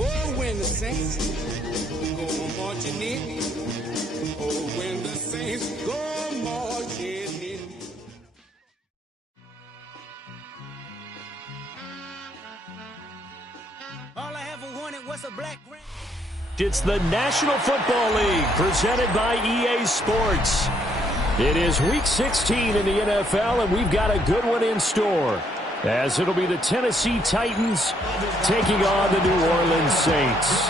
Oh, when the saints go marching in. Oh, when the saints go marching in. All I ever wanted was a black grand. It's the National Football League presented by EA Sports. It is Week 16 in the NFL, and we've got a good one in store, as it'll be the Tennessee Titans taking on the New Orleans Saints.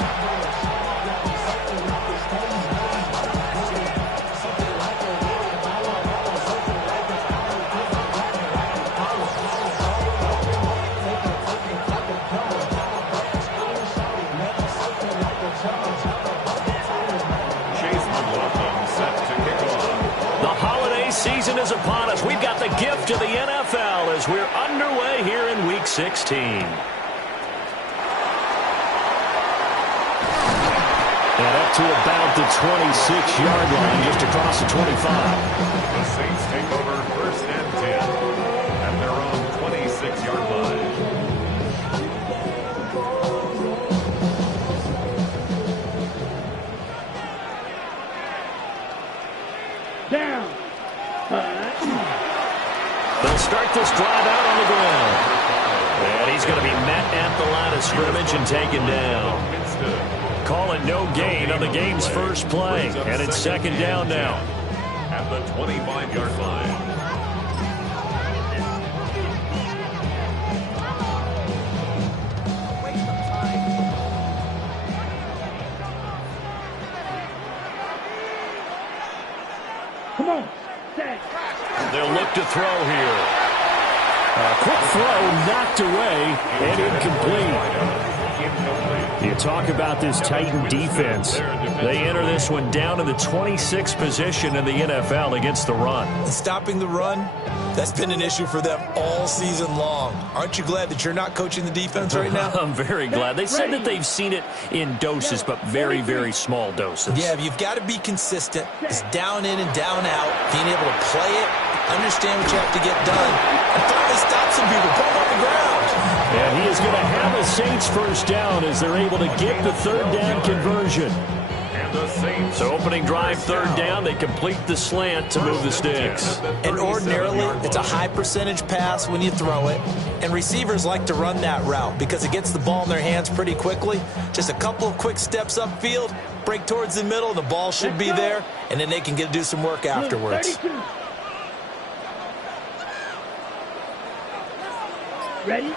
Season is upon us. We've got the gift of the NFL as we're underway here in Week 16. And up to about the 26-yard line, just across the 25. The Saints take over first and 10 at their own 26-yard line. Down. They'll start this drive out on the ground. And he's going to be met at the line of scrimmage and taken down. Call it no gain on the game's first play. And it's second down now. At the 25-yard line. Come on. They'll look to throw here. A quick throw knocked away and incomplete. You talk about this Titan defense. They enter this one down in the 26th position in the NFL against the run. Stopping the run, that's been an issue for them all season long. Aren't you glad that you're not coaching the defense right now? I'm very glad. They said that they've seen it in doses, but very, very small doses. Yeah, you've got to be consistent. It's down in and down out, being able to play it, understand what you have to get done, and finally stop some people, put them on the ground. And he is going to have a Saints first down as they're able to get the third down conversion. So opening drive, third down, they complete the slant to move the sticks. And ordinarily, it's a high percentage pass when you throw it. And receivers like to run that route because it gets the ball in their hands pretty quickly. Just a couple of quick steps upfield, break towards the middle, the ball should be there, and then they can do some work afterwards. Ready?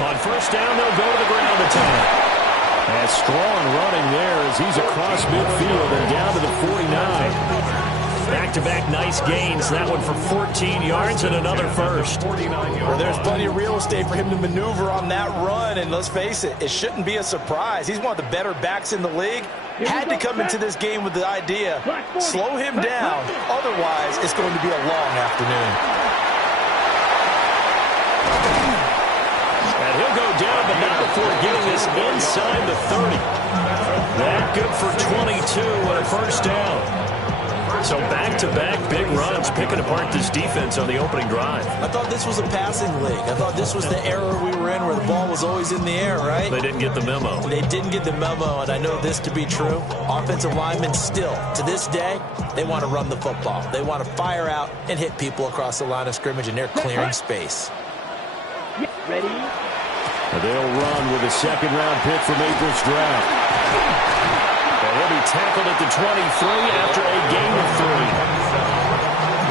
On first down, they'll go to the ground attack. And strong running there as he's across midfield and down to the 49. Back-to-back nice gains. That one for 14 yards and another first. Well, there's plenty of real estate for him to maneuver on that run. And let's face it, it shouldn't be a surprise. He's one of the better backs in the league. Had to come into this game with the idea, slow him down. Otherwise, it's going to be a long afternoon. And he'll go down, but not before getting this inside the 30. That good for 22 and a first down. So back-to-back big runs, picking apart this defense on the opening drive. I thought this was a passing league. I thought this was the era we were in where the ball was always in the air, right? They didn't get the memo. They didn't get the memo, and I know this to be true. Offensive linemen still, to this day, they want to run the football. They want to fire out and hit people across the line of scrimmage, and they're clearing space. Ready? They'll run with a second-round pick from April's draft. And he'll be tackled at the 23 after a gain of 3.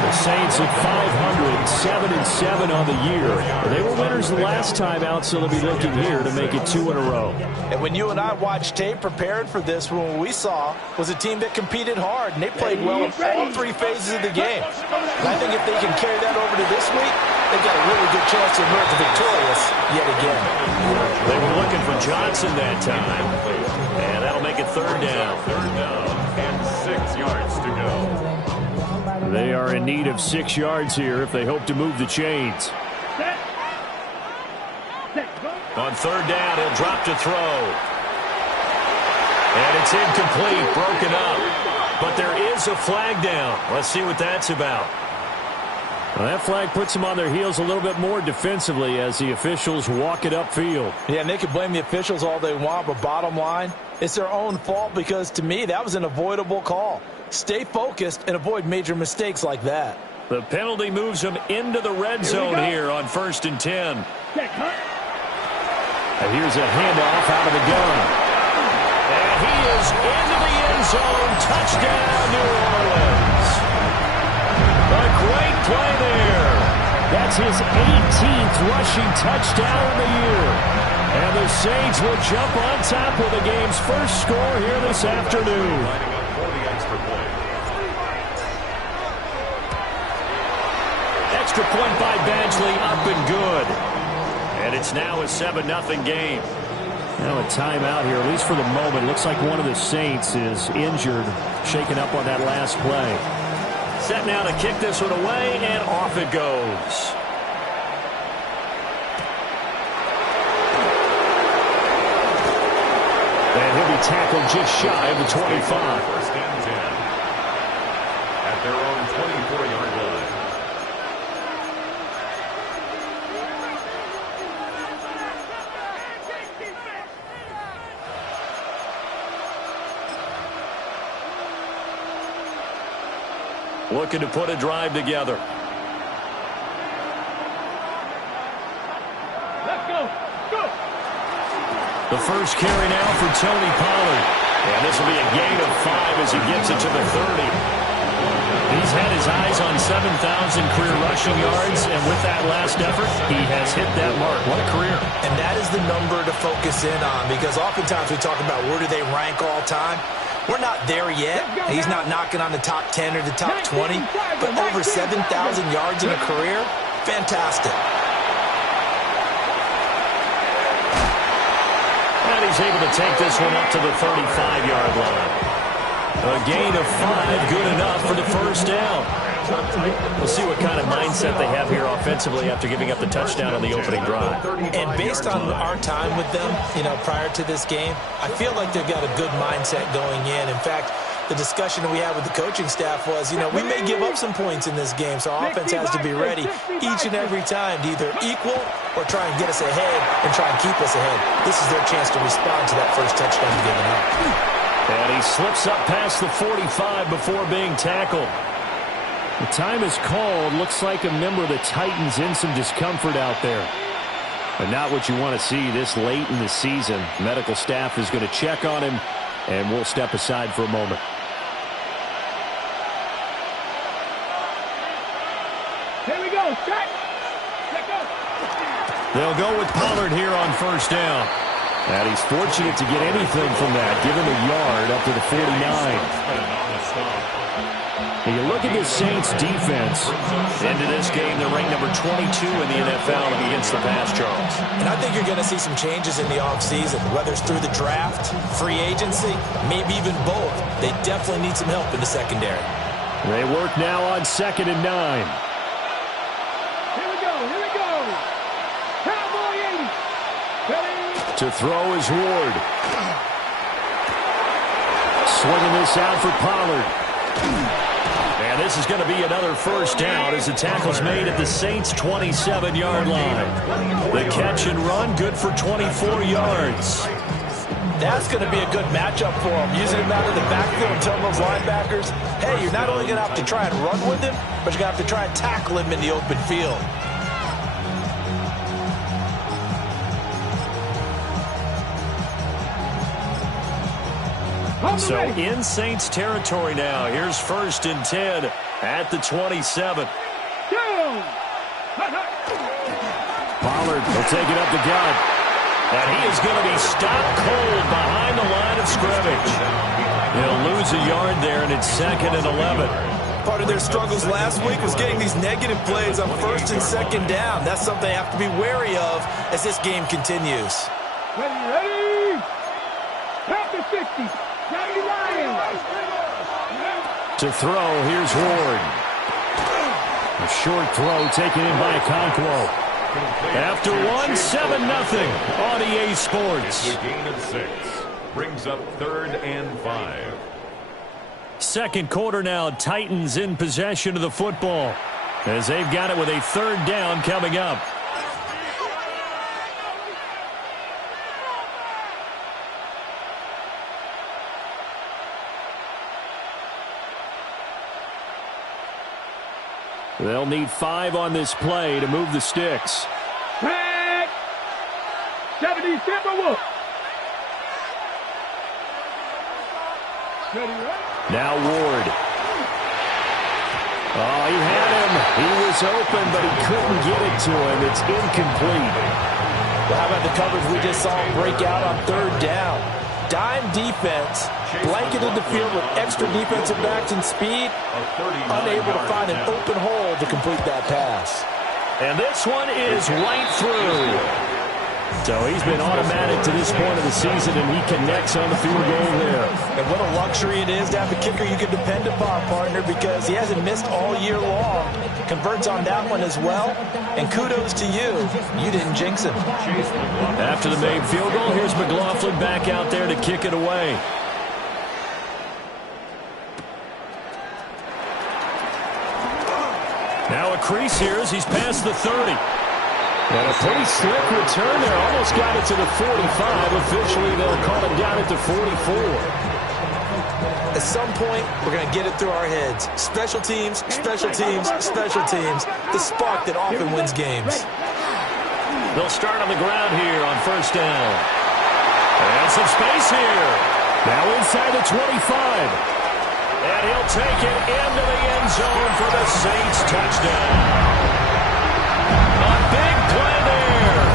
The Saints at 500, 7-7 on the year. They were winners the last time out, so they'll be looking here to make it 2 in a row. And when you and I watched tape prepared for this, what we saw was a team that competed hard, and they played well in all 3 phases of the game. And I think if they can carry that over to this week, they've got a really good chance to emerge victorious yet again. They were looking for Johnson that time. And that'll make it third down. Third down and 6 yards to go. They are in need of 6 yards here if they hope to move the chains. On third down, he'll drop to throw. And it's incomplete, broken up. But there is a flag down. Let's see what that's about. Well, that flag puts them on their heels a little bit more defensively as the officials walk it upfield. Yeah, and they can blame the officials all they want, but bottom line, it's their own fault because, to me, that was an avoidable call. Stay focused and avoid major mistakes like that. The penalty moves them into the red zone here on 1st and 10. And here's a handoff out of the gun. And he is into the end zone. Touchdown, New Orleans. A great play there. That's his 18th rushing touchdown of the year. And the Saints will jump on top with the game's first score here this afternoon. Lining up for the extra point. Extra point by Badgley, up and good. And it's now a 7-0 game. Now a timeout here, at least for the moment. Looks like one of the Saints is injured, shaken up on that last play. Set now to kick this one away, and off it goes. And he'll be tackled just shy of the 25. 1st and 10 at their own 24-yard line. Looking to put a drive together. Let's go. Go. The first carry now for Tony Pollard. And this will be a gain of 5 as he gets it to the 30. He's had his eyes on 7,000 career rushing yards, and with that last effort, he has hit that mark. What a career. And that is the number to focus in on because oftentimes we talk about where do they rank all time. We're not there yet. He's not knocking on the top 10 or the top 20, but over 7,000 yards in a career, fantastic. And he's able to take this one up to the 35-yard line. A gain of 5, good enough for the first down. We'll see what kind of mindset they have here offensively after giving up the touchdown on the opening drive. And based on our time with them, prior to this game, I feel like they've got a good mindset going in. In fact, the discussion that we had with the coaching staff was, we may give up some points in this game, so our offense has to be ready each and every time to either equal or try and get us ahead and try and keep us ahead. This is their chance to respond to that first touchdown given up. And he slips up past the 45 before being tackled. The time is called. Looks like a member of the Titans in some discomfort out there. But not what you want to see this late in the season. Medical staff is going to check on him, and we'll step aside for a moment. Here we go. Check. Check go. They'll go with Pollard here on first down. And he's fortunate to get anything from that, given the yard up to the 49. And you look at this Saints defense. Into this game, they're ranked number 22 in the NFL against the pass, Charles. And I think you're going to see some changes in the offseason, whether it's through the draft, free agency, maybe even both. They definitely need some help in the secondary. They work now on 2nd and 9. Here we go. Here we go. Cowboy 80. Ready. To throw is Ward. Swinging this out for Pollard. And this is going to be another first down as the tackle's made at the Saints' 27-yard line. The catch and run, good for 24 yards. That's going to be a good matchup for him. Using him out of the backfield and telling those linebackers, hey, you're not only going to have to try and run with him, but you're going to have to try and tackle him in the open field. So in Saints territory now. Here's 1st and 10 at the 27. Pollard will take it up the gut. And he is going to be stopped cold behind the line of scrimmage. He'll lose a yard there, and it's 2nd and 11. Part of their struggles last week was getting these negative plays on 1st and 2nd down. That's something they have to be wary of as this game continues. Ready. Count to 60. To throw, here's Ward. A short throw taken in by Okonkwo. After one, 7-0 on EA Sports. It's a gain of 6. Brings up 3rd and 5. Second quarter now, Titans in possession of the football. as they've got it with a 3rd down coming up. They'll need 5 on this play to move the sticks. Back. 70 Timberwolves. Now Ward. Oh, he had him. He was open, but he couldn't get it to him. It's incomplete. Well, how about the coverage we just saw break out on 3rd down? Dime defense, blanketed the field with extra defensive backs and speed, unable to find an open hole to complete that pass. And this one is right through. So he's been automatic to this point of the season, and he connects on the field goal there. And what a luxury it is to have a kicker you can depend upon, partner, because he hasn't missed all year long. Converts on that one as well. And kudos to you. You didn't jinx him. After the made field goal, here's McLaughlin back out there to kick it away. Now a crease here as he's past the 30. And a pretty slick return there. Almost got it to the 45. Officially, they'll call him down at the 44. At some point, we're going to get it through our heads. Special teams, special teams, special teams. The spark that often wins games. They'll start on the ground here on 1st down. And some space here. Now inside the 25. And he'll take it into the end zone for the Saints touchdown. A big play there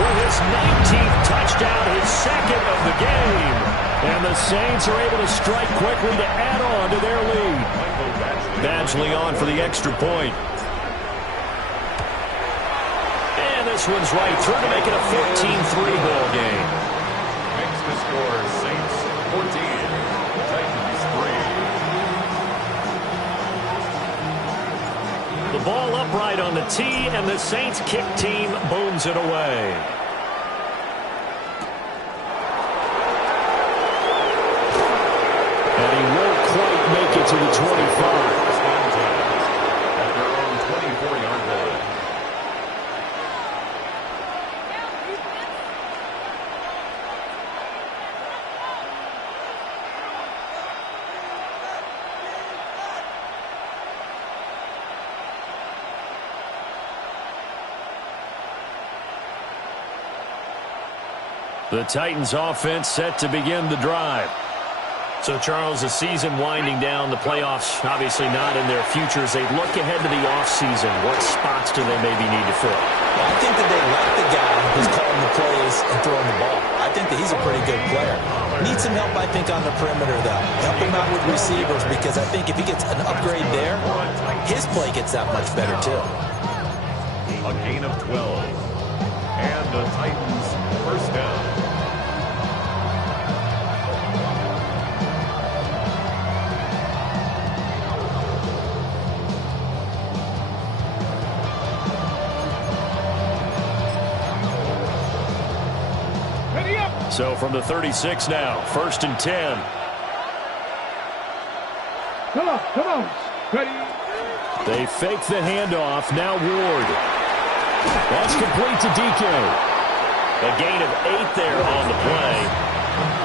with his 19th touchdown, his 2nd of the game. And the Saints are able to strike quickly to add on to their lead. Badgley on for the extra point. And this one's right through to make it a 14-3 ball game. Makes the score Saints 14, Titans 3. The ball upright on the tee, and the Saints kick team booms it away. And he won't quite make it to the 25. At their own 24-yard line. The Titans offense set to begin the drive. So, Charles, the season winding down, the playoffs obviously not in their futures. They look ahead to the offseason. What spots do they maybe need to fill? Well, I think that they like the guy who's calling the plays and throwing the ball. I think that he's a pretty good player. Needs some help, I think, on the perimeter, though. Help him out with receivers, because I think if he gets an upgrade there, his play gets that much better, too. A gain of 12. And the Titans 1st down. So from the 36 now, 1st and 10. Come on. Ready. They fake the handoff. Now Ward. That's complete to DK. A gain of 8 there on the play.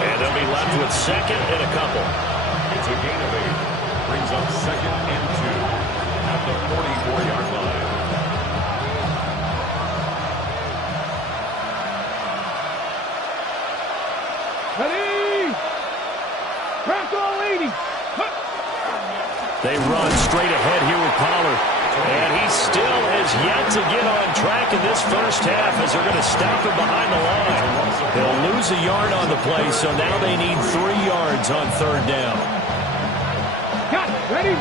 And they'll be left with 2nd and a couple. It's a gain of 8. Brings up 2nd and 2 at the 44-yard line. Ready. Crack all 80. They run straight ahead here with Pollard. And he still has yet to get on track in this first half as they're going to stop him behind the line. They'll lose a yard on the play, so now they need 3 yards on 3rd down. Got it. Ready.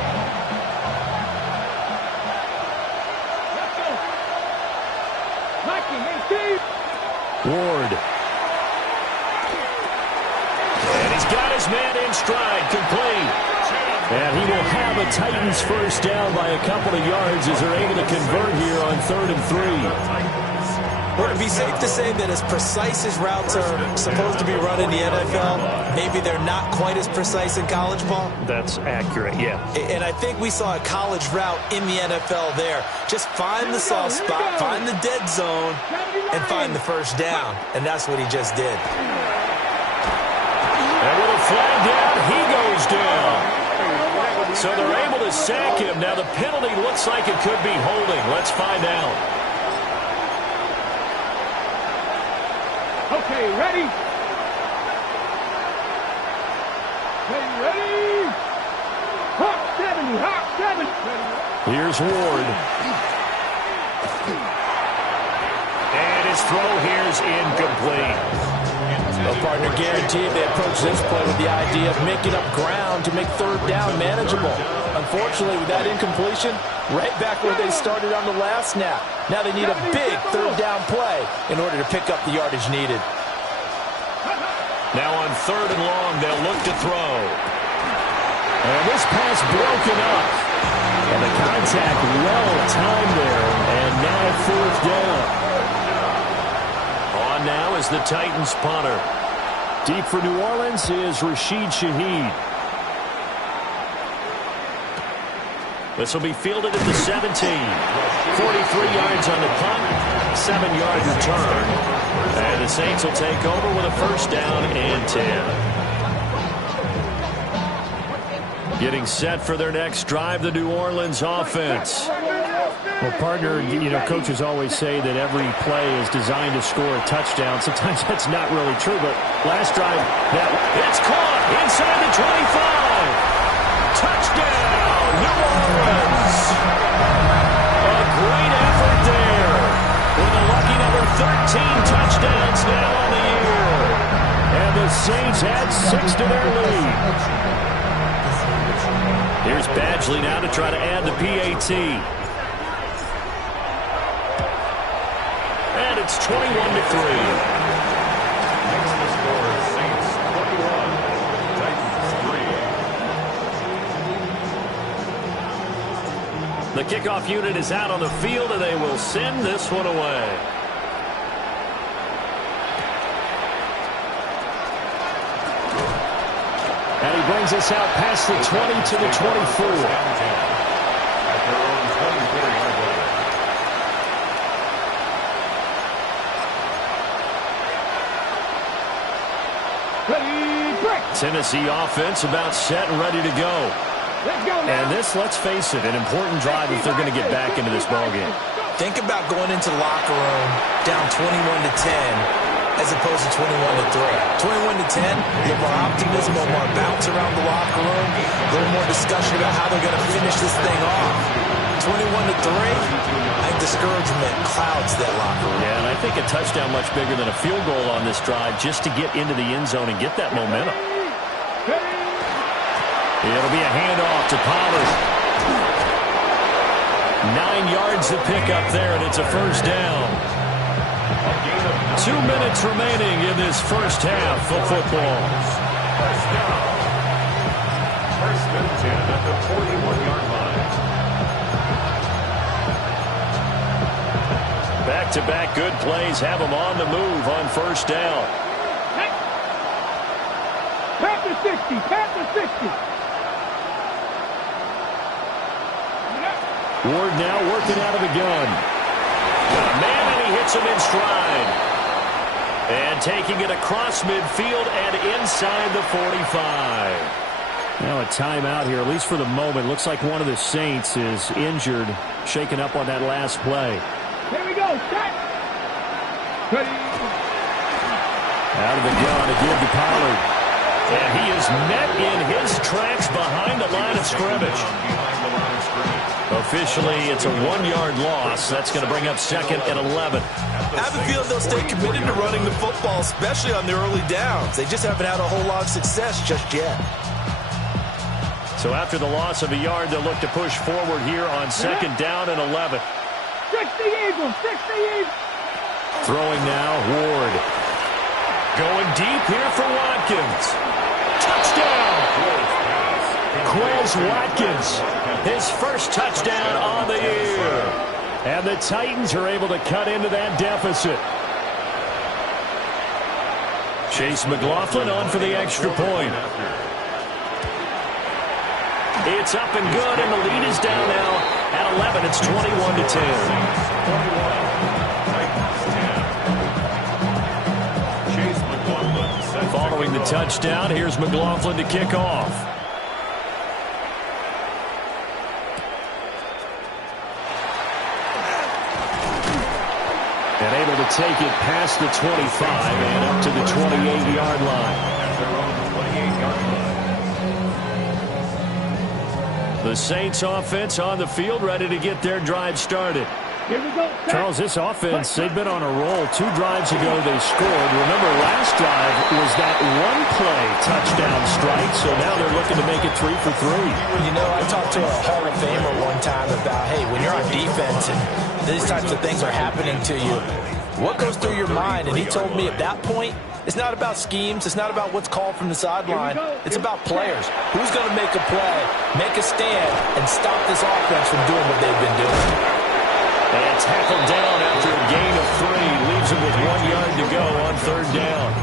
Let's go. Knocking in deep. Ward. And he's got his man in stride, complete. And he will have a Titans 1st down by a couple of yards as they're able to convert here on 3rd and 3. Would it be safe to say that as precise as routes are supposed to be run in the NFL, maybe they're not quite as precise in college ball? That's accurate, yeah. And I think we saw a college route in the NFL there. Just find the soft spot, find the dead zone, and find the first down. And that's what he just did. And with a flag down, he goes down. So they're able to sack him. Now the penalty looks like it could be holding. Let's find out. Okay, ready? Ready? Hawk 70, Hawk 70. Here's Ward. And his throw here is incomplete. Well, partner, guaranteed they approach this play with the idea of making up ground to make third down manageable. Unfortunately, with that incompletion, right back where they started on the last snap. Now they need a big third down play in order to pick up the yardage needed. Now on third and long, they'll look to throw. And this pass broken up. And the contact well timed there. And now fourth down. On now is the Titans punter. Deep for New Orleans is Rashid Shaheed. This will be fielded at the 17. 43 yards on the punt, 7-yard return. And the Saints will take over with a first down and 10. Getting set for their next drive, the New Orleans offense. Well, partner, you know, coaches always say that every play is designed to score a touchdown. Sometimes that's not really true, but last drive, it's caught inside the 25. Touchdown, New Orleans. A great effort there. With a lucky number 13 touchdowns now on the year. And the Saints add 6 to their lead. Here's Badgley now to try to add the PAT. And it's 21-3. Makes the score Saints 21, Titans 3. The kickoff unit is out on the field, and they will send this one away. And he brings us out past the 20 to the 24. At their own 24-yard line. Tennessee offense about set and ready to go. And this, let's face it, an important drive if they're going to get back into this ballgame. Think about going into the locker room down 21-10 as opposed to 21-3. 21-10, a little more optimism, a little more bounce around the locker room, a little more discussion about how they're going to finish this thing off. 21-3, I think discouragement clouds that locker room. Yeah, and I think a touchdown much bigger than a field goal on this drive just to get into the end zone and get that momentum. It'll be a handoff to Pollard. 9 yards to pick up there, and it's a first down. 2 minutes remaining in this first half of football. First down. First and 10 at the 41-yard line. Back-to-back good plays have them on the move on first down. Pat the 60, pat the 60. Ward now working out of the gun. Man, and he hits him in stride. And taking it across midfield and inside the 45. Now a timeout here, at least for the moment. Looks like one of the Saints is injured, shaken up on that last play. Here we go, set. Ready. Out of the gun to give to Pollard. And he is met in his tracks behind the line of scrimmage. Officially, it's a 1-yard loss. That's going to bring up second and 11. I have a feeling they'll stay committed to running the football, especially on the early downs. They just haven't had a whole lot of success just yet. So after the loss of a yard, they'll look to push forward here on second down and 11. 60 Eagles, 60 Eagles. Throwing now, Ward. Going deep here for Watkins. Touchdown! Quez Watkins. His first touchdown on the year. And the Titans are able to cut into that deficit. Chase McLaughlin on for the extra point. It's up and good, and the lead is down now at 11. It's 21-10. Following the touchdown, here's McLaughlin to kick off. And able to take it past the 25 and up to the 28-yard line. The Saints offense on the field, ready to get their drive started. Here we go. Charles, this offense, they've been on a roll. 2 drives ago they scored. Remember, last drive was that one-play touchdown strike, so now they're looking to make it 3 for 3. You know, I talked to a Hall of Famer one time about, hey, when you're on defense and these types of things are happening to you, what goes through your mind? And he told me at that point, it's not about schemes. It's not about what's called from the sideline. It's about players. Who's going to make a play, make a stand, and stop this offense from doing what they've been doing. And tackled down after a gain of 3. Leaves him with 1 yard to go on 3rd down.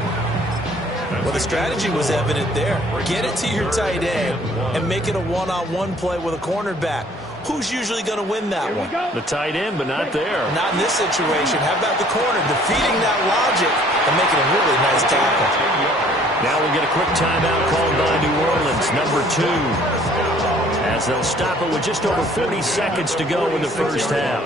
Well, the strategy was evident there. Get it to your tight end and make it a one-on-one play with a cornerback. Who's usually going to win that one? The tight end, but not there. Not in this situation. How about the corner defeating that logic and making a really nice tackle? Now we'll get a quick timeout called by New Orleans, number 2. As they'll stop it with just over 40 seconds to go in the first half.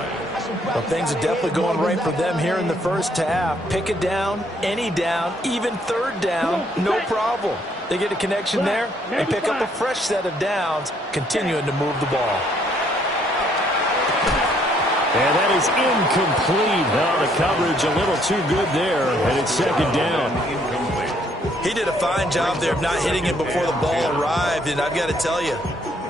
Well, things are definitely going right for them here in the first half. Pick it down, any down, even 3rd down, no problem. They get a connection there and pick up a fresh set of downs, continuing to move the ball. And that is incomplete. Now the coverage a little too good there, and it's 2nd down. He did a fine job there of not hitting it before the ball arrived, and I've got to tell you,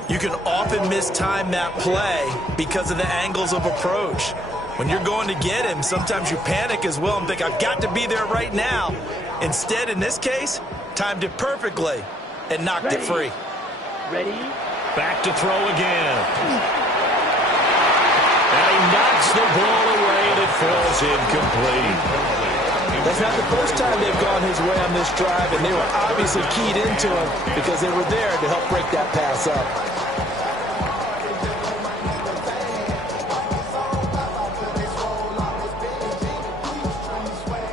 you can often mistime that play because of the angles of approach. When you're going to get him, sometimes you panic as well and think, I've got to be there right now. Instead, in this case, timed it perfectly and knocked it free. Ready? Back to throw again. And he knocks the ball away, and it falls incomplete. That's not the first time they've gone his way on this drive, and they were obviously keyed into him because they were there to help break that pass up.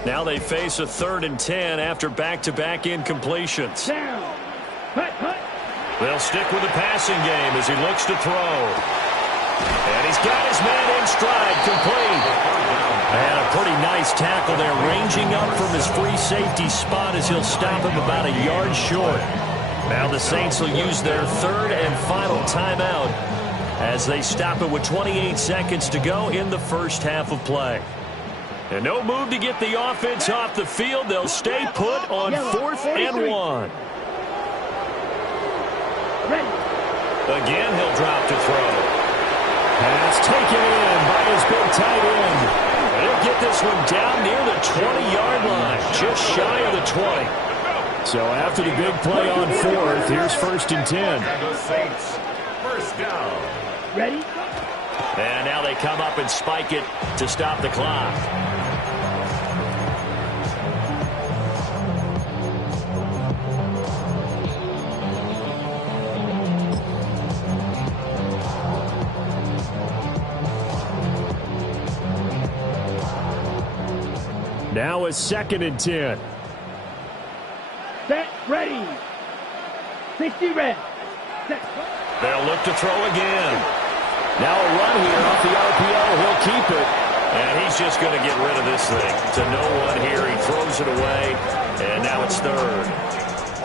Now they face a 3rd and 10 after back-to-back incompletions. They'll stick with the passing game as he looks to throw. And he's got his man in stride, complete. And a pretty nice tackle there, ranging up from his free safety spot as he'll stop him about a yard short. Now the Saints will use their 3rd and final timeout as they stop it with 28 seconds to go in the first half of play. And no move to get the offense off the field. They'll stay put on 4th and 1. Again, he'll drop to throw. Pass taken in by his big tight end. And he'll get this one down near the 20-yard line, just shy of the 20. So after the big play on 4th, here's 1st and 10. First down. Ready? And now they come up and spike it to stop the clock. Now a 2nd and 10. Set, ready. 60 red. Set. They'll look to throw again. Now a run here off the RPO. He'll keep it. And he's just going to get rid of this thing. To no one here. He throws it away. And now it's 3rd.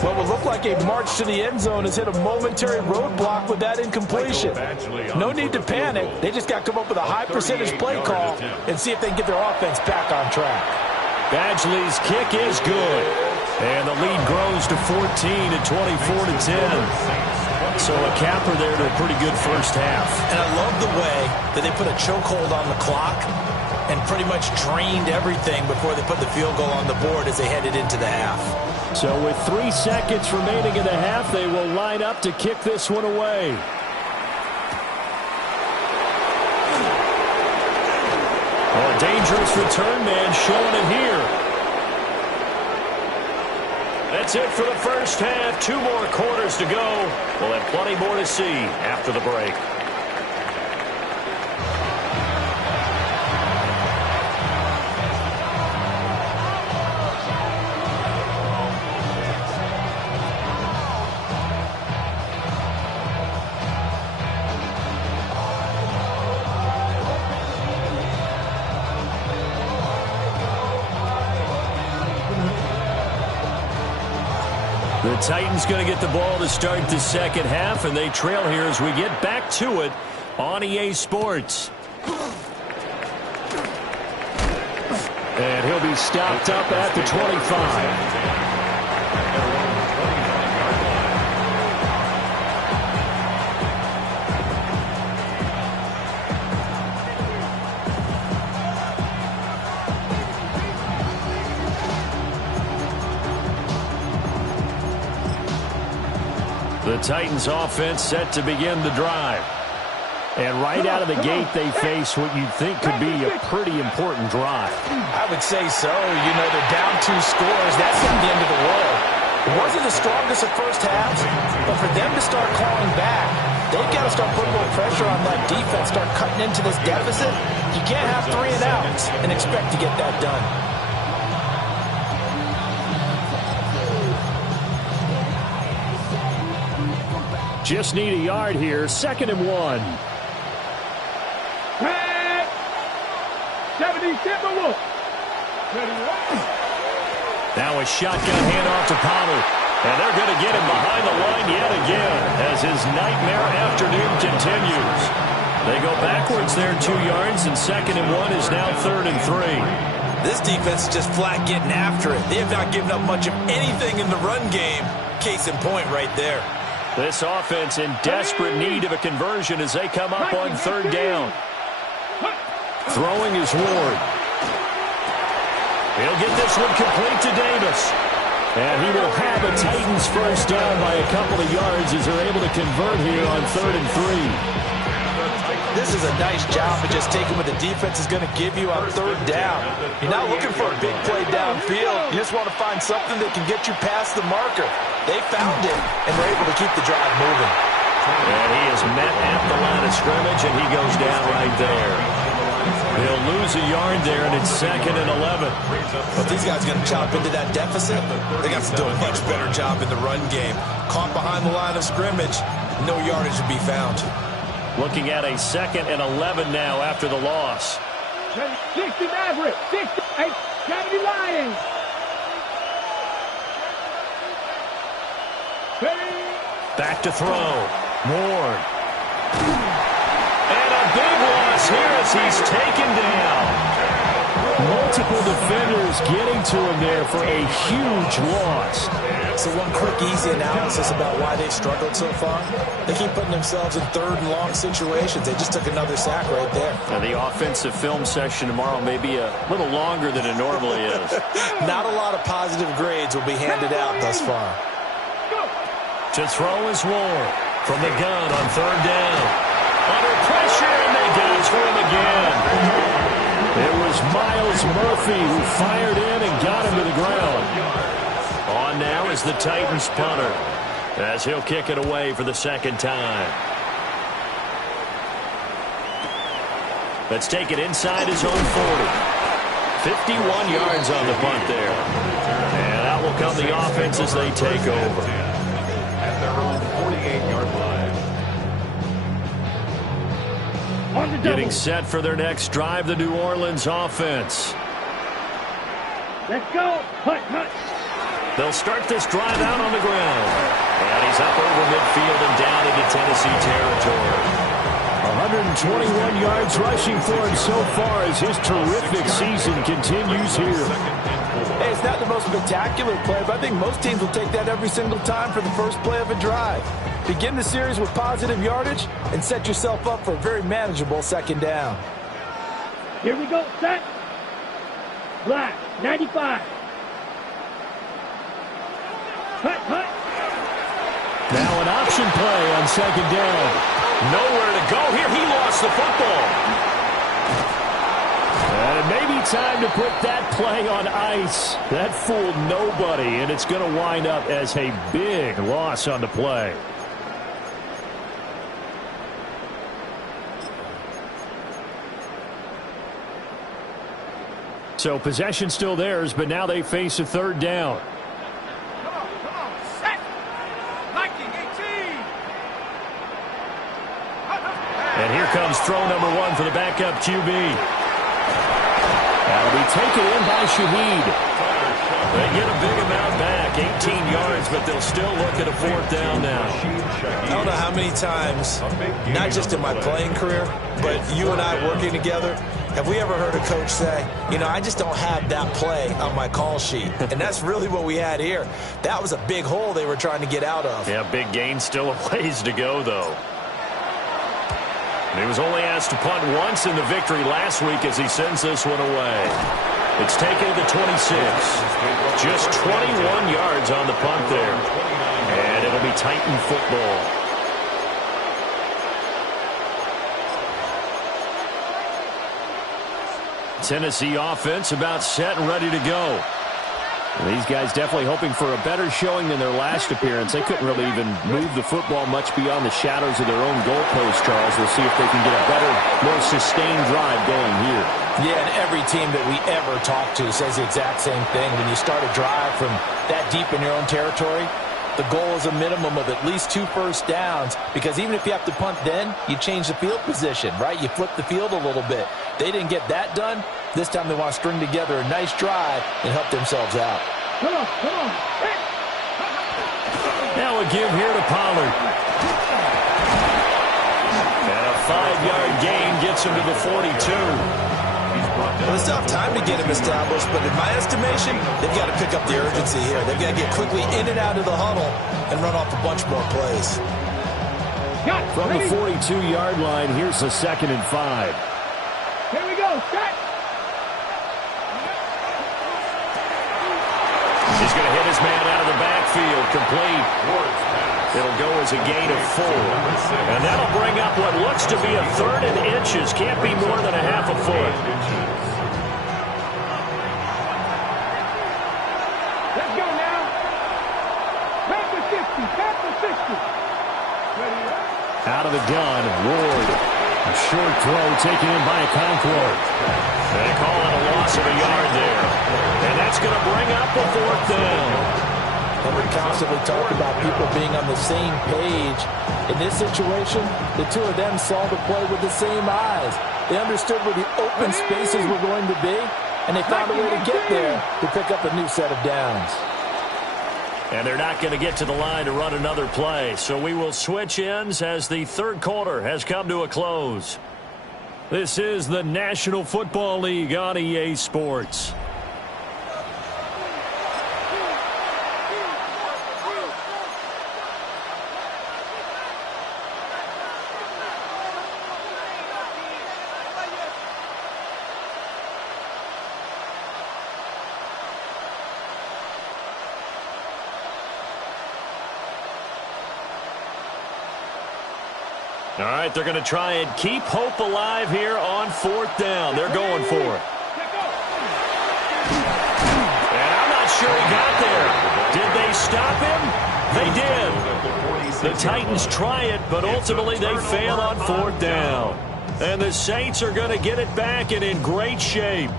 What would look like a march to the end zone has hit a momentary roadblock with that incompletion. No need to panic. They just got to come up with a high percentage play call and see if they can get their offense back on track. Badgley's kick is good. And the lead grows to 14 at 24-10. So a capper there to a pretty good first half. And I love the way that they put a chokehold on the clock and pretty much drained everything before they put the field goal on the board as they headed into the half. So with 3 seconds remaining in the half, they will line up to kick this one away. dangerous return man showing it here. That's it for the first half. 2 more quarters to go. We'll have plenty more to see after the break. The Titans going to get the ball to start the second half, and they trail here as we get back to it on EA Sports. And he'll be stopped up at the 25. The Titans offense set to begin the drive. And right out of the gate, they face what you'd think could be a pretty important drive. I would say so. You know, they're down 2 scores. That's not the end of the world. It wasn't the strongest of first halves, but for them to start clawing back, they've got to start putting a little pressure on that defense, start cutting into this deficit. You can't have 3 and outs and expect to get that done. Just need a yard here. 2nd and 1. Now a shotgun handoff to Pollard. And they're going to get him behind the line yet again as his nightmare afternoon continues. They go backwards there 2 yards, and 2nd and 1 is now 3rd and 3. This defense is just flat getting after it. They have not given up much of anything in the run game. Case in point right there. This offense in desperate need of a conversion as they come up on 3rd down. Throwing is Ward. He'll get this one complete to Davis. And he will have a Titans first down by a couple of yards as they're able to convert here on 3rd and 3. This is a nice job of just taking what the defense is going to give you on 3rd down. You're not looking for a big play downfield. You just want to find something that can get you past the marker. They found it, and were able to keep the drive moving. And he is met at the line of scrimmage, and he goes down right there. He'll lose a yard there, and it's 2nd and 11. But these guys are going to chop into that deficit. They got to do a much better job in the run game. Caught behind the line of scrimmage, no yardage to be found. Looking at a 2nd and 11 now after the loss. 60 Maverick, 60, 70 Lions. Back to throw. Ward. And a big loss here as he's taken down. Multiple defenders getting to him there for a huge loss. So one quick, easy analysis about why they've struggled so far. They keep putting themselves in 3rd and long situations. They just took another sack right there. Now the offensive film session tomorrow may be a little longer than it normally is. Not a lot of positive grades will be handed out thus far. To throw is Ward from the gun on 3rd down. Under pressure, and they goes for him again. It was Miles Murphy who fired in and got him to the ground. On now is the Titans punter as he'll kick it away for the 2nd time. Let's take it inside his own 40. 51 yards on the punt there. And out will come the offense as they take over. At their own 48-yard line. Getting set for their next drive, the New Orleans offense. Let's go. Hut, hut. They'll start this drive out on the ground. And he's up over midfield and down into Tennessee territory. 121 yards rushing for him so far as his terrific season continues here. Hey, it's not the most spectacular play, but I think most teams will take that every single time for the first play of a drive. Begin the series with positive yardage and set yourself up for a very manageable 2nd down. Here we go, set. Black, 95. Hut, hut. Now an option play on 2nd down. Nowhere to go here. He lost the football. And it may be time to put that play on ice. That fooled nobody, and it's going to wind up as a big loss on the play. So possession still theirs, but now they face a third down. Come on, set. Liking 18. And here comes throw number one for the backup QB. That'll be taken in by Shaheed. They get a big amount back, 18 yards, but they'll still look at a fourth down now. I don't know how many times, not just in my playing career, but you and I working together, have we ever heard a coach say, you know, I just don't have that play on my call sheet. And that's really what we had here. That was a big hole they were trying to get out of. Yeah, big gain, still a ways to go, though. And he was only asked to punt once in the victory last week as he sends this one away. It's taken to the 26. Just 21 yards on the punt there. And it'll be Titan football. Tennessee offense about set and ready to go. These guys definitely hoping for a better showing than their last appearance. They couldn't really even move the football much beyond the shadows of their own goalpost, Charles. We'll see if they can get a better, more sustained drive going here. Yeah, and every team that we ever talk to says the exact same thing. When you start a drive from that deep in your own territory, the goal is a minimum of at least 2 first downs, because even if you have to punt then, you change the field position, right? You flip the field a little bit. They didn't get that done. This time they want to string together a nice drive and help themselves out. Come on, come on. Now a give here to Pollard. And a 5-yard gain gets him to the 42. Well, it's tough time to get him established, but in my estimation, they've got to pick up the urgency here. They've got to get quickly in and out of the huddle and run off a bunch more plays. From the 42-yard line, here's the 2nd and 5. Here we go, set. He's going to hit his man out of the backfield, complete. It'll go as a gain of 4. And that'll bring up what looks to be a 3rd and inches. Can't be more than a half a foot. Let's go now. Back to 50, back to 60. Out of the gun, Ward. A short throw taken in by Okonkwo. They call it a loss of a yard there. And that's going to bring up the 4th down. And we constantly talk about people being on the same page. In this situation, the two of them saw the play with the same eyes. They understood where the open spaces were going to be, and they found a way to get there to pick up a new set of downs. And they're not going to get to the line to run another play. So we will switch ends as the 3rd quarter has come to a close. This is the National Football League on EA Sports. All right, they're going to try and keep hope alive here on 4th down. They're going for it. And I'm not sure he got there. Did they stop him? They did. The Titans try it, but ultimately they fail on 4th down. And the Saints are going to get it back and in great shape.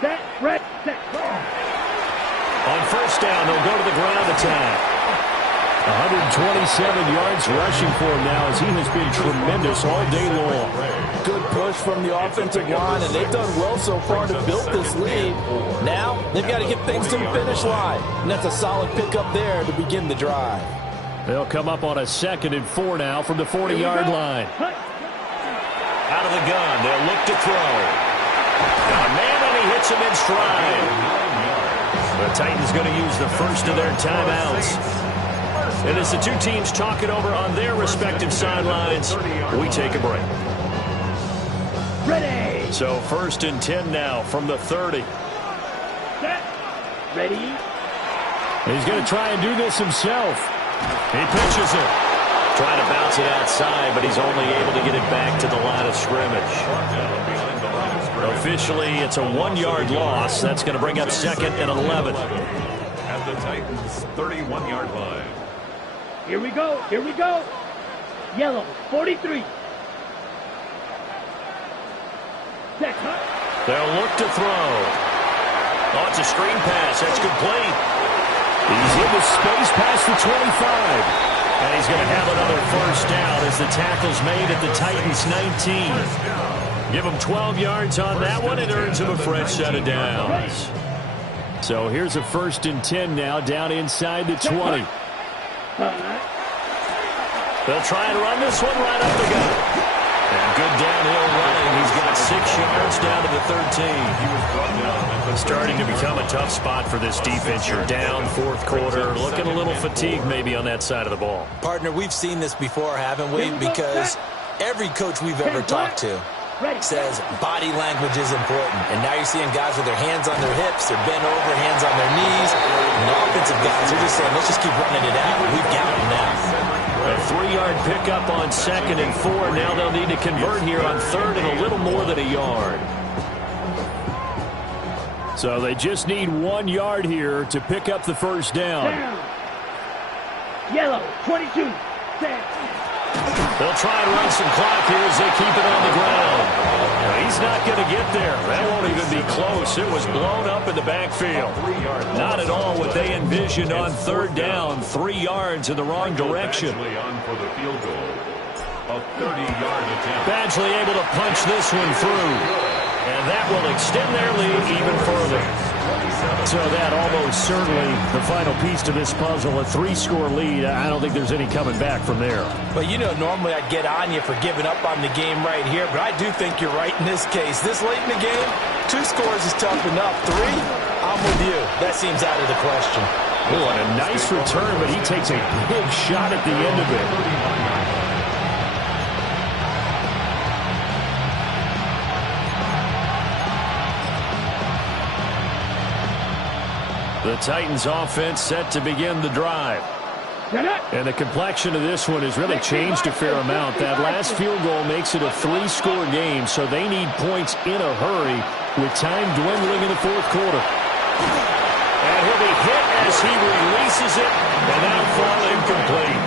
Set, red, set. On 1st down, they'll go to the ground attack. 127 yards rushing for him now as he has been tremendous all day long. Good push from the offensive line, and they've done well so far to build this lead. Now, they've got to get things to the finish line, and that's a solid pickup there to begin the drive. They'll come up on a 2nd and 4 now from the 40-yard line. Out of the gun, they'll look to throw. Got a man, and he hits him in stride. The Titans going to use the first of their timeouts. And as the two teams talk it over on their respective sidelines, we take a break. Ready. So 1st and 10 now from the 30. Set. Ready. He's going to try and do this himself. He pitches it. Trying to bounce it outside, but he's only able to get it back to the line of scrimmage. Officially, it's a 1-yard loss. That's going to bring up 2nd and 11. At the Titans' 31-yard line. Here we go. Here we go. Yellow, 43. Set, huh? They'll look to throw. Oh, it's a screen pass. That's complete. He's into space past the 25. And he's going to have another first down as the tackle's made at the Titans' 19. Give him 12 yards on that one and earns him a fresh set of downs. So here's a 1st and 10 now down inside the 20. They'll try and run this one right up the gut. And good downhill running. He's got 6 yards down to the 13. Starting to become a tough spot for this defense. You're down 4th quarter. Looking a little fatigued maybe on that side of the ball. Partner, we've seen this before, haven't we? Because every coach we've ever talked to says body language is important. And now you're seeing guys with their hands on their hips, they're bent over, hands on their knees. And the offensive guys are just saying, let's just keep running it out. We've got them now. A 3-yard pickup on 2nd and 4. Now they'll need to convert here on 3rd and a little more than a yard. So they just need 1 yard here to pick up the first down. Yellow, 22. Set. They'll try and run some clock here as they keep it on the ground. Now, he's not going to get there. That won't even be close. It was blown up in the backfield. Not at all what they envisioned on 3rd down. 3 yards in the wrong direction. Badgley able to punch this one through. And that will extend their lead even further. So that almost certainly the final piece to this puzzle, a 3-score lead. I don't think there's any coming back from there. Well, you know, normally I'd get on you for giving up on the game right here, but I do think you're right in this case. This late in the game, 2 scores is tough enough. 3, I'm with you. That seems out of the question. Oh, and a nice return, but he takes a big shot at the end of it. The Titans offense set to begin the drive. And the complexion of this one has really changed a fair amount. That last field goal makes it a 3-score game, so they need points in a hurry with time dwindling in the 4th quarter. And he'll be hit as he releases it, and that'll fall incomplete.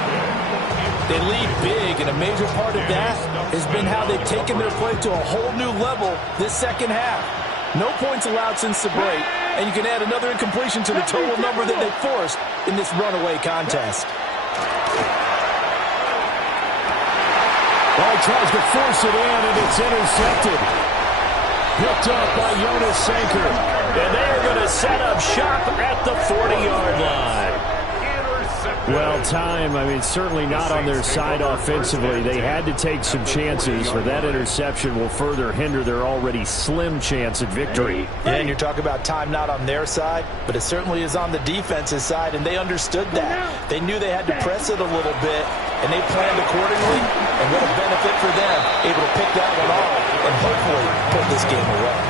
They lead big, and a major part of that has been how they've taken their play to a whole new level this second half. No points allowed since the break, and you can add another incompletion to the total number that they forced in this runaway contest. Ball tries to force it in, and it's intercepted. Picked up by Jonas Sanker. And they are going to set up shop at the 40-yard line. Well, time, I mean, certainly not on their side offensively. They had to take some chances, but that interception will further hinder their already slim chance at victory. Yeah, and you're talking about time not on their side, but it certainly is on the defense's side, and they understood that. They knew they had to press it a little bit, and they planned accordingly, and what a benefit for them, able to pick that one off and hopefully put this game away.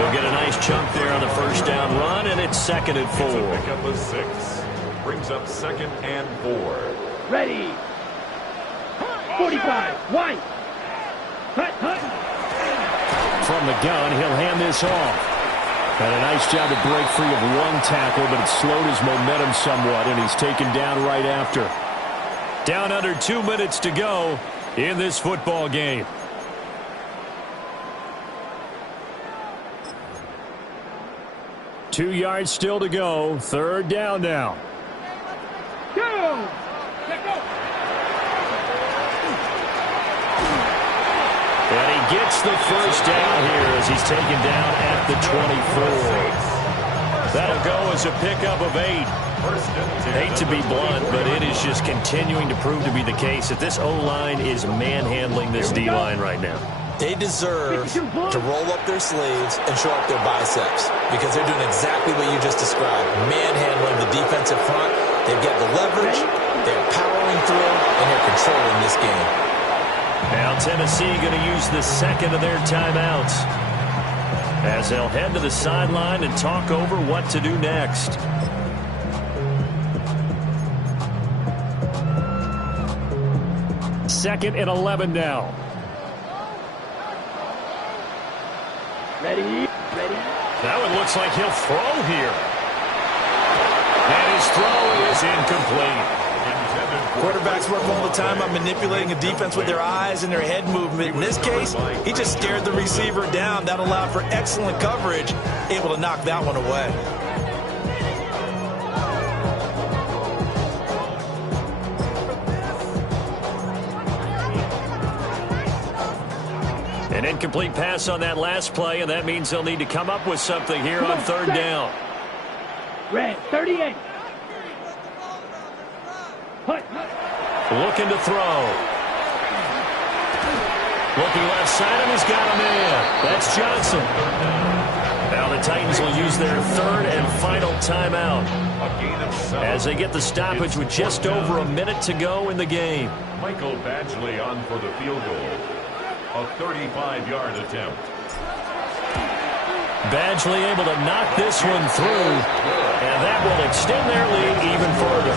They'll get a nice chunk there on the first down run, and it's 2nd and 4. Pick up a 6. Brings up 2nd and 4. Ready. 45. White. Hut, hut. From the gun, he'll hand this off. Had a nice job to break free of one tackle, but it slowed his momentum somewhat, and he's taken down right after. Down under 2 minutes to go in this football game. Two yards still to go. 3rd down now. Go! Let go! And he gets the first down here as he's taken down at the 24. That'll go as a pickup of 8. Hate to be blunt, but it is just continuing to prove to be the case that this O-line is manhandling this D-line right now. They deserve to roll up their sleeves and show up their biceps because they're doing exactly what you just described, manhandling the defensive front. They've got the leverage, they're powering through, and they're controlling this game. Now Tennessee going to use the 2nd of their timeouts as they'll head to the sideline and talk over what to do next. 2nd and 11 now. Ready. That one looks like he'll throw here. And his throw is incomplete. Quarterbacks work all the time on manipulating a defense with their eyes and their head movement. In this case, he just stared the receiver down. That allowed for excellent coverage, able to knock that one away. An incomplete pass on that last play, and that means they'll need to come up with something here on 3rd down. Red, 38. Looking to throw. Looking left side, and he's got a man. That's Johnson. Now the Titans will use their 3rd and final timeout as they get the stoppage with just over a minute to go in the game. Michael Badgley on for the field goal. A 35-yard attempt. Badgley able to knock this one through, and that will extend their lead even further.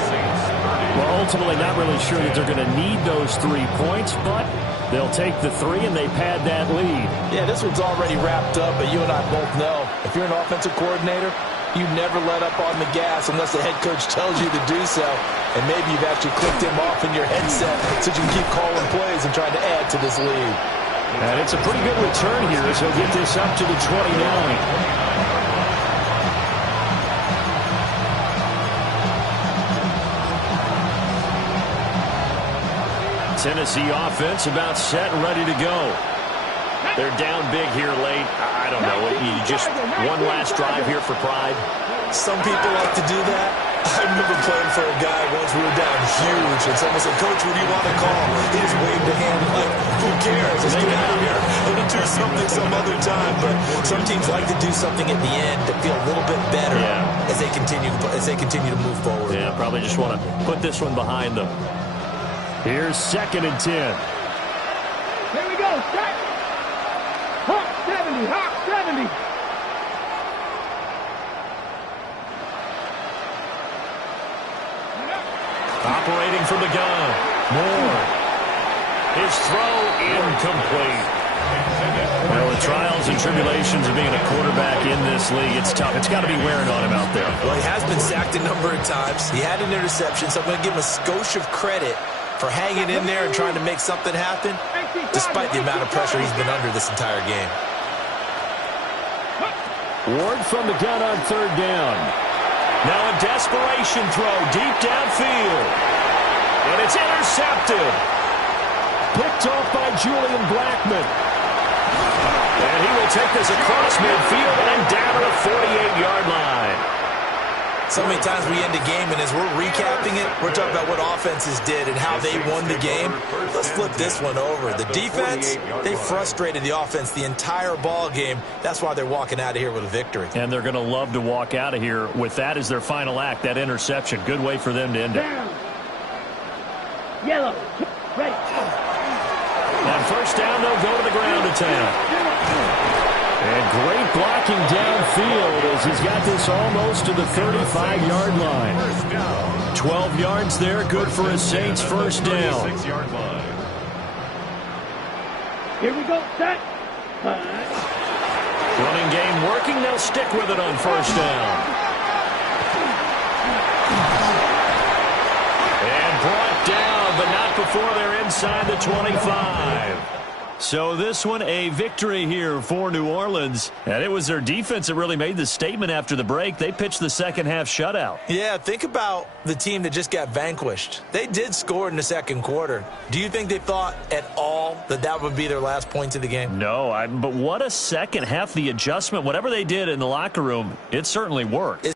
Well, ultimately not really sure that they're going to need those 3 points, but they'll take the 3 and they pad that lead. Yeah, this one's already wrapped up, but you and I both know if you're an offensive coordinator, you never let up on the gas unless the head coach tells you to do so. And maybe you've actually clicked him off in your headset so you can keep calling plays and trying to add to this lead. And it's a pretty good return here as he'll get this up to the 29. Tennessee offense about set and ready to go. They're down big here late. I don't know. You just one last drive here for pride. Some people like to do that. I remember playing for a guy once. We were down huge, and someone said, "Coach, what do you want to call?" He just waved a hand like, "Who cares? Let's get out of here. We'll do something some other time." But some teams like to do something at the end to feel a little bit better as they continue to move forward. Yeah, probably just want to put this one behind them. Here's 2nd and 10. Here we go. Set. Hawk 70. Hawk 70. Operating from the gun. Moore. His throw incomplete. Well, the trials and tribulations of being a quarterback in this league, it's tough. It's got to be wearing on him out there. Well, he has been sacked a number of times. He had an interception, so I'm going to give him a skosh of credit for hanging in there and trying to make something happen, despite the amount of pressure he's been under this entire game. Ward from the gun on 3rd down. Now a desperation throw deep downfield. And it's intercepted. Picked off by Julian Blackman. And he will take this across midfield and down to the 48-yard line. So many times we end a game, and as we're recapping it, we're talking about what offenses did and how they won the game. Let's flip this one over. The defense, they frustrated the offense the entire ball game. That's why they're walking out of here with a victory. And they're going to love to walk out of here with that as their final act, that interception. Good way for them to end it. Down. Yellow. Ready. On 1st down, they'll go to the ground attack. And great blocking downfield as he's got this almost to the 35-yard line. 12 yards there, good for a Saints 1st down. 6-yard line. Here we go. Set. Running game working. They'll stick with it on 1st down. And brought down, but not before they're inside the 25. So this one a victory here for New Orleans. And it was their defense that really made the statement after the break. They pitched the second-half shutout. Yeah, think about the team that just got vanquished. They did score in the 2nd quarter. Do you think they thought at all that that would be their last points of the game? No, but what a second half. The adjustment, whatever they did in the locker room, it certainly worked.